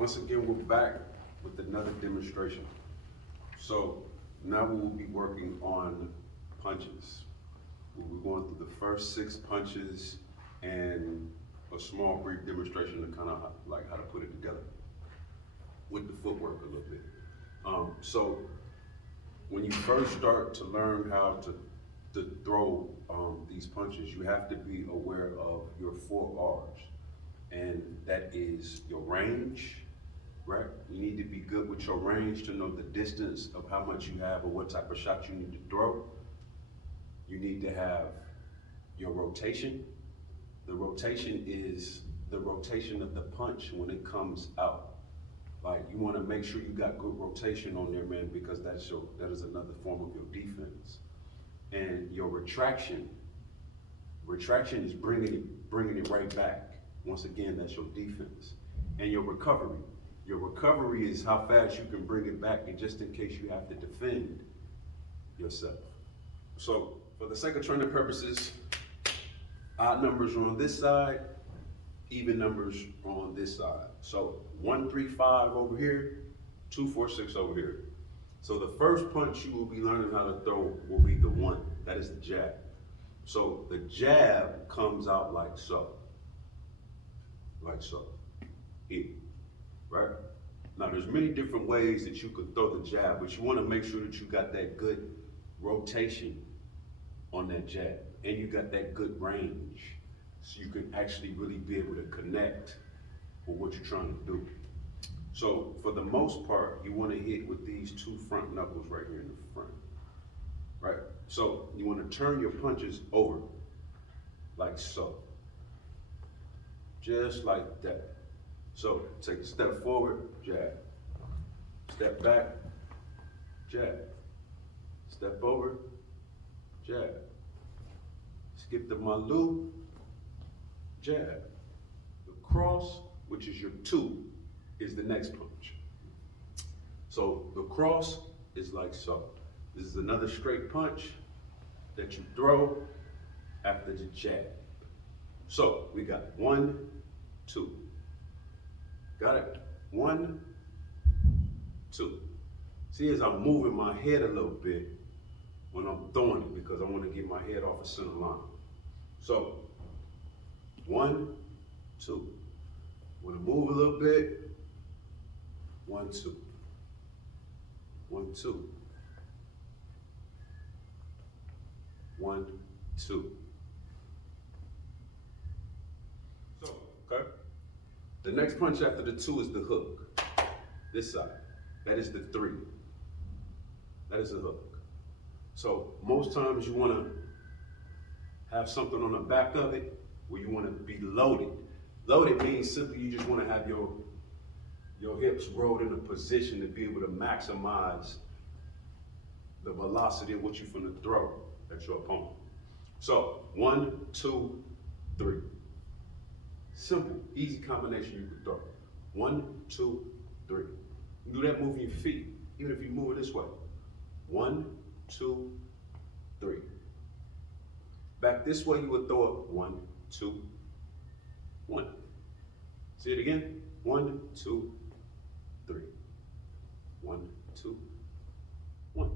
Once again, we're back with another demonstration. So now we will be working on punches. We'll be going through the first 6 punches and a small brief demonstration of kind of like how to put it together with the footwork a little bit. So when you first start to learn how to throw these punches, you have to be aware of your 4 R's. And that is your range, right? You need to be good with your range to know the distance of how much you have or what type of shot you need to throw. You need to have your rotation. The rotation is the rotation of the punch when it comes out. Like, you want to make sure you got good rotation on there, man, because that is another form of your defense. And your retraction is bringing it right back. Once again, that's your defense. And your recovery is how fast you can bring it back, and just in case you have to defend yourself. So for the sake of training purposes, odd numbers are on this side, even numbers are on this side. So 1, 3, 5 over here, 2, 4, 6 over here. So the first punch you will be learning how to throw will be the 1. That is the jab. So the jab comes out like so. Like so, here, right? Now there's many different ways that you could throw the jab, but you want to make sure that you got that good rotation on that jab, and you got that good range, so you can actually really be able to connect with what you're trying to do. So for the most part, you want to hit with these 2 front knuckles right here in the front, right? So you want to turn your punches over, like so. Just like that. So take a step forward, jab. Step back, jab. Step over, jab. Skip the malu, jab. The cross, which is your 2, is the next punch. So the cross is like so. This is another straight punch that you throw after the jab. So we got 1, 2. Got it? 1, 2. See, as I'm moving my head a little bit when I'm throwing it, because I want to get my head off the center line. So 1, 2. Want to move a little bit. 1, 2. 1, 2. 1, 2. Okay. The next punch after the 2 is the hook. This side. That is the 3. That is a hook. So most times you want to have something on the back of it where you want to be loaded. Loaded means simply you just want to have your hips rolled in a position to be able to maximize the velocity of what you're going to throw at your opponent. So 1, 2, 3. Simple, easy combination you can throw. 1, 2, 3. You can do that moving your feet, even if you move it this way. 1, 2, 3. Back this way, you would throw it 1, 2, 1. See it again? 1, 2, 3. 1, 2, 1.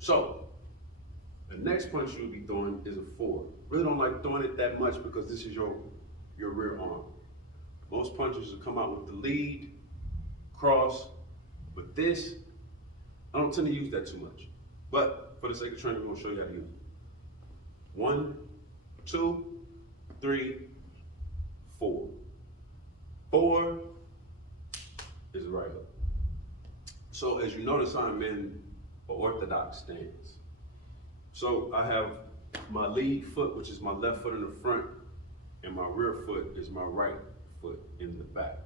So the next punch you'll be throwing is a 4. Really don't like throwing it that much because this is your rear arm. Most punches will come out with the lead, cross, but this, I don't tend to use that too much. But for the sake of training, we're gonna show you how to use it. 1, 2, 3, 4. 4 is right hook. So as you notice, I'm in an orthodox stance. So I have my lead foot, which is my left foot in the front, and my rear foot is my right foot in the back.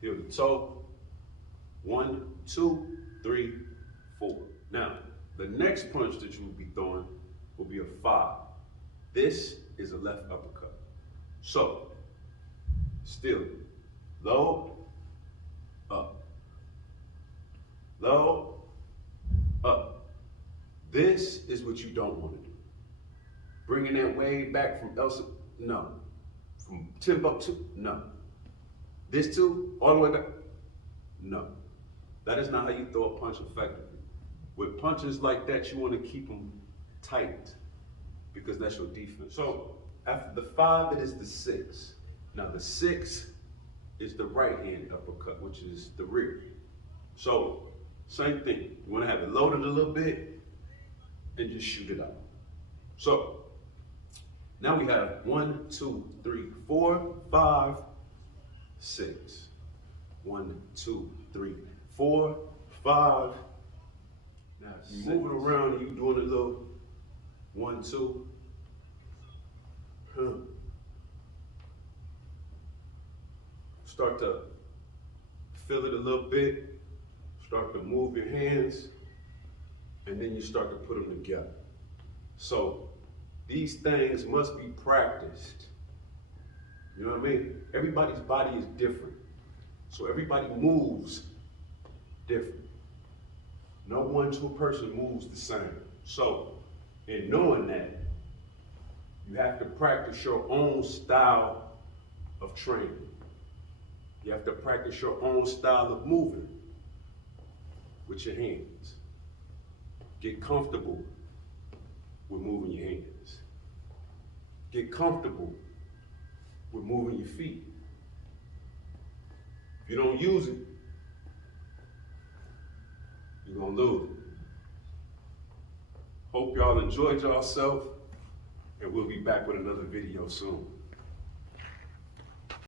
Heel to toe. 1, 2, 3, 4. Now, the next punch that you will be throwing will be a 5. This is a left uppercut. So, still, low, up. Low, up. This is what you don't want to do. Bringing that wave back from Elsa, no. From Timbuktu, no. This too, all the way down. No, that is not how you throw a punch effectively. With punches like that, you want to keep them tight because that's your defense. So after the 5, it is the 6. Now the 6 is the right hand uppercut, which is the rear. So same thing, you want to have it loaded a little bit and just shoot it out. So now we have 1, 2, 3, 4, 5, 6. 1, 2, 3, 4, 5. Now you moving around and you doing a little 1, 2. Start to feel it a little bit. Start to move your hands, and then you start to put them together. So these things must be practiced. You know what I mean? Everybody's body is different. So everybody moves different. No one person moves the same. So in knowing that, you have to practice your own style of training. You have to practice your own style of moving with your hands. Get comfortable with moving your hands. Get comfortable with moving your feet. If you don't use it, you're gonna lose it. Hope y'all enjoyed yourself, and we'll be back with another video soon.